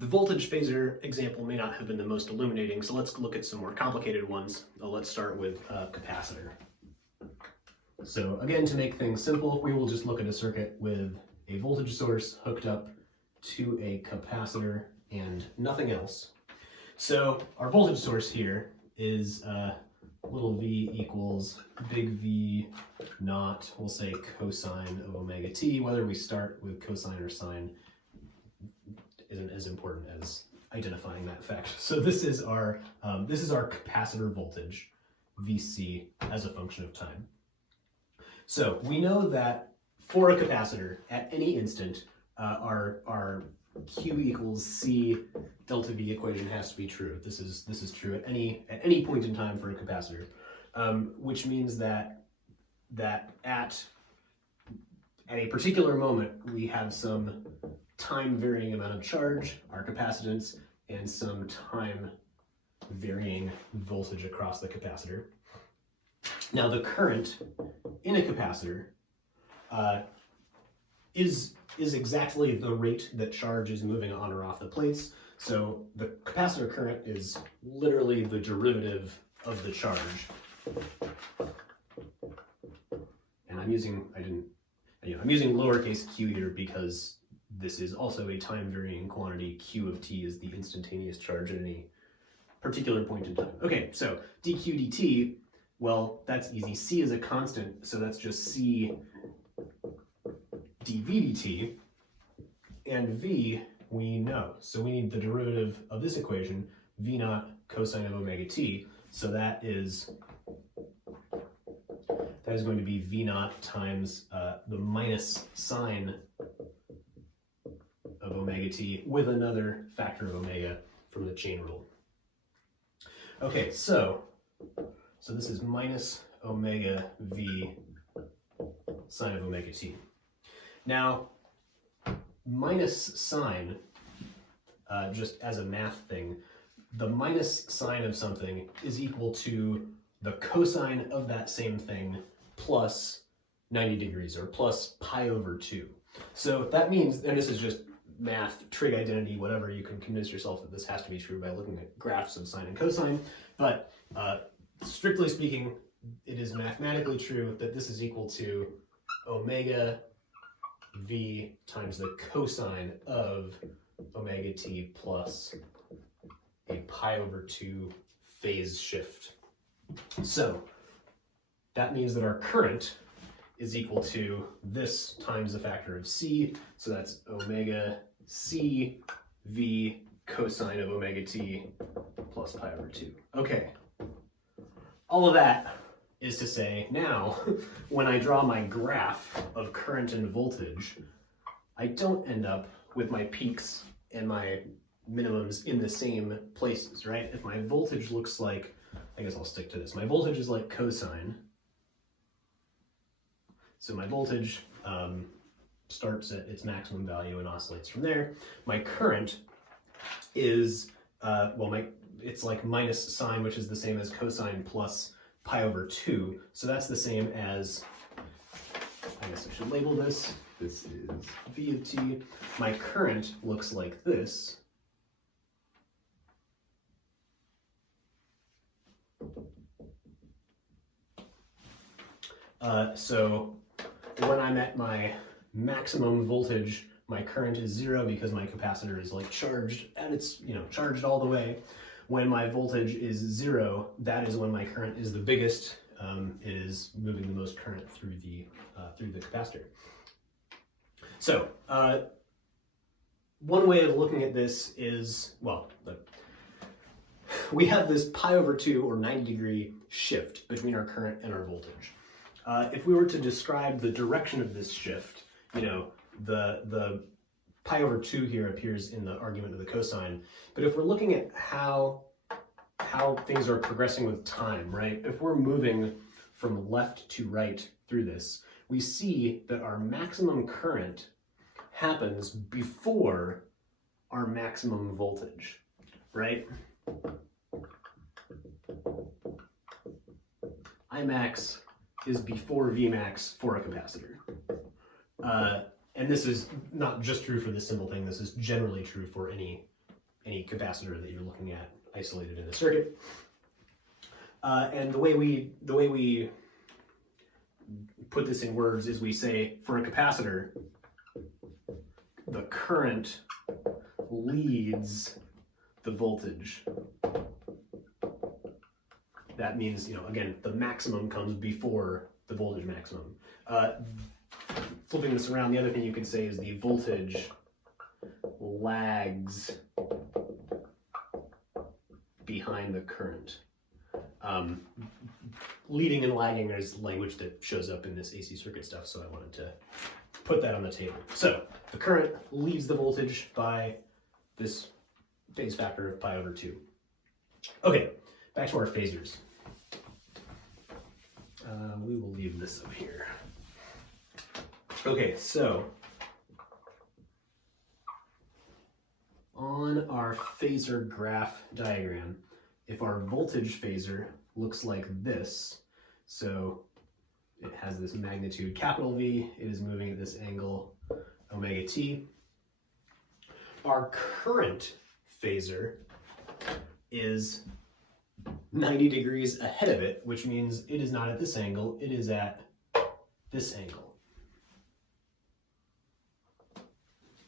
The voltage phasor example may not have been the most illuminating, so let's look at some more complicated ones. Let's start with a capacitor. So again, to make things simple, we will just look at a circuit with a voltage source hooked up to a capacitor and nothing else. So our voltage source here is little v equals big V naught, we'll say cosine of omega t. Whether we start with cosine or sine isn't as important as identifying that fact. So this is our capacitor voltage, Vc, as a function of time. So we know that for a capacitor, at any instant, our Q equals C delta V equation has to be true. This is true at any point in time for a capacitor, which means that at a particular moment we have some time varying amount of charge, our capacitance, and some time varying voltage across the capacitor. Now the current in a capacitor is exactly the rate that charge is moving on or off the plates. So the capacitor current is literally the derivative of the charge. And I'm using lowercase q here because this is also a time varying quantity. Q of t is the instantaneous charge at any particular point in time. Okay, so dq dt, well, that's easy. C is a constant, so that's just C dv dt, and V we know. So we need the derivative of this equation, V naught cosine of omega t. So that is going to be V naught times the minus sine of omega t with another factor of omega from the chain rule. Okay, so this is minus omega V sine of omega t. Now, minus sine, just as a math thing, the minus sign of something is equal to the cosine of that same thing plus 90 degrees, or plus pi over 2. So that means, and this is just math, trig identity, whatever, you can convince yourself that this has to be true by looking at graphs of sine and cosine, but strictly speaking, it is mathematically true that this is equal to omega V times the cosine of omega t plus a pi over 2 phase shift. So that means that our current is equal to this times the factor of C, so that's omega C V cosine of omega t plus pi over 2. Okay, all of that is to say, now, when I draw my graph of current and voltage, I don't end up with my peaks and my minimums in the same places, right? If my voltage looks like, I guess I'll stick to this, my voltage is like cosine. So my voltage starts at its maximum value and oscillates from there. My current is, it's like minus sine, which is the same as cosine plus pi over 2. So that's the same as, I guess I should label this. This is V of t. My current looks like this. So when I'm at my maximum voltage, my current is 0 because my capacitor is like charged, and it's, charged all the way. When my voltage is 0, that is when my current is the biggest. It is moving the most current through the capacitor. So one way of looking at this is, we have this pi over 2 or 90 degree shift between our current and our voltage. If we were to describe the direction of this shift, the pi over 2 here appears in the argument of the cosine. But if we're looking at how things are progressing with time, right? If we're moving from left to right through this, we see that our maximum current happens before our maximum voltage, right? Imax is before Vmax for a capacitor. And this is not just true for this simple thing, this is generally true for any any capacitor that you're looking at isolated in a circuit. And the way we put this in words is we say for a capacitor, the current leads the voltage. That means, again, the maximum comes before the voltage maximum. Flipping this around, the other thing you could say is the voltage lags behind the current. Leading and lagging is language that shows up in this AC circuit stuff, so I wanted to put that on the table. So the current leads the voltage by this phase factor of pi over 2. Okay, back to our phasors. We will leave this up here. Okay, so on our phasor graph diagram, if our voltage phasor looks like this, so it has this magnitude capital V, it is moving at this angle omega t. Our current phasor is 90 degrees ahead of it, which means it is not at this angle, it is at this angle.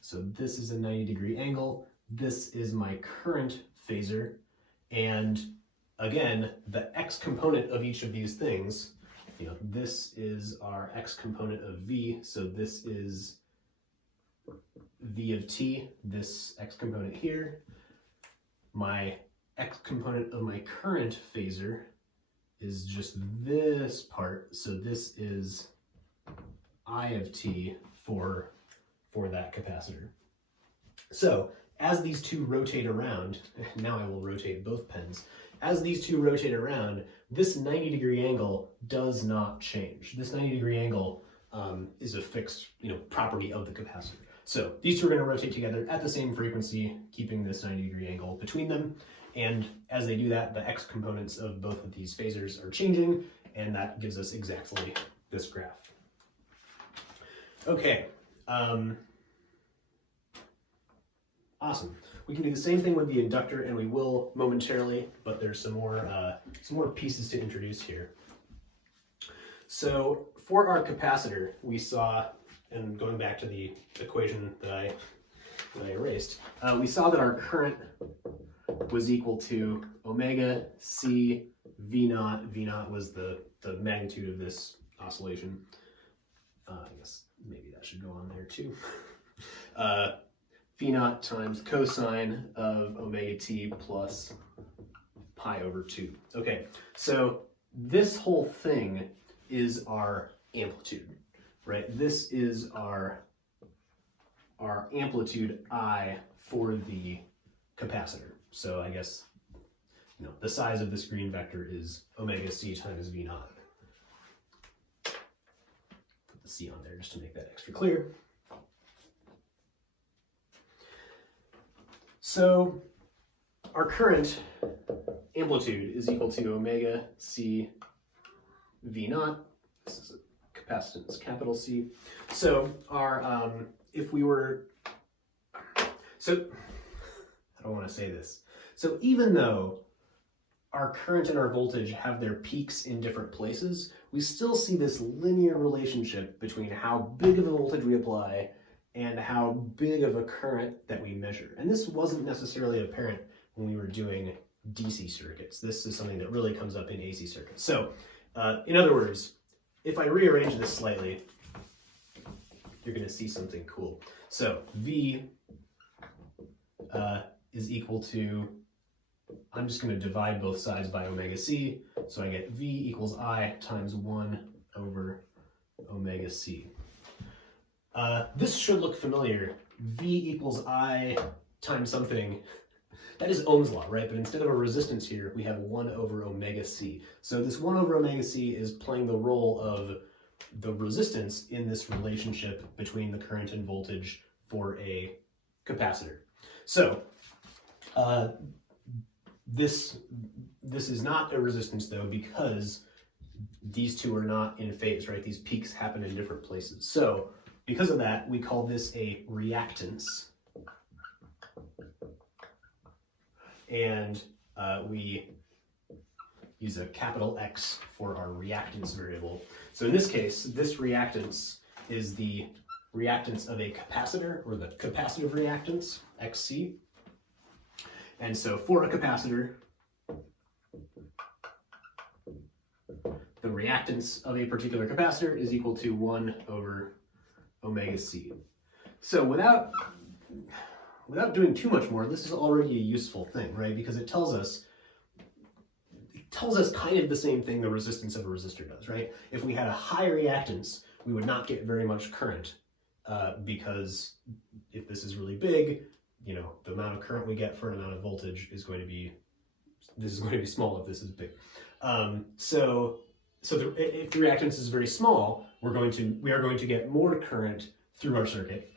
So this is a 90-degree angle. This is my current phasor. And again, the x component of each of these things, this is our x component of V. So this is V of t, this x component here. My x component of my current phasor is just this part. So this is I of t for that capacitor. So as these two rotate around, now I will rotate both pens. As these two rotate around, this 90-degree angle does not change. This 90-degree angle is a fixed, property of the capacitor. So these two are going to rotate together at the same frequency, keeping this 90-degree angle between them. And as they do that, the x components of both of these phasors are changing, and that gives us exactly this graph. Okay. Awesome. We can do the same thing with the inductor, and we will momentarily, but there's some more pieces to introduce here. So for our capacitor, we saw, and going back to the equation that I erased, we saw that our current was equal to omega c v naught. V naught was the magnitude of this oscillation. I guess maybe that should go on there too. V naught times cosine of omega t plus pi over 2. Okay, so this whole thing is our amplitude, right? This is our amplitude I for the capacitor. So I guess the size of this green vector is omega c times v naught. Put the c on there just to make that extra clear. So our current amplitude is equal to omega c v naught. This is a capacitance, capital C. So our if we were, so I don't want to say this. So even though our current and our voltage have their peaks in different places, we still see this linear relationship between how big of a voltage we apply and how big of a current that we measure. And this wasn't necessarily apparent when we were doing DC circuits. This is something that really comes up in AC circuits. So in other words, if I rearrange this slightly, you're going to see something cool. So V is equal to, I'm just going to divide both sides by omega c. So I get V equals I times 1 over omega c. This should look familiar. V equals I times something. That is Ohm's law, right? But instead of a resistance here, we have 1 over omega c. So this 1 over omega c is playing the role of the resistance in this relationship between the current and voltage for a capacitor. So this is not a resistance though, because these two are not in phase, right? These peaks happen in different places. So because of that, we call this a reactance. and we use a capital X for our reactance variable. So in this case, this reactance is the reactance of a capacitor, or the capacitive reactance, XC. And so for a capacitor, the reactance of a particular capacitor is equal to 1 over omega C. So without doing too much more, this is already a useful thing, right? Because it tells us kind of the same thing the resistance of a resistor does, right? If we had a high reactance, we would not get very much current, because if this is really big, you know, the amount of current we get for an amount of voltage is going to be, this is going to be small if this is big. If the reactance is very small, we are going to get more current through our circuit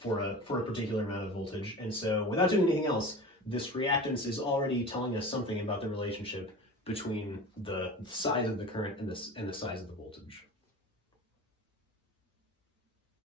for a particular amount of voltage. And so without doing anything else, this reactance is already telling us something about the relationship between the size of the current and the size of the voltage.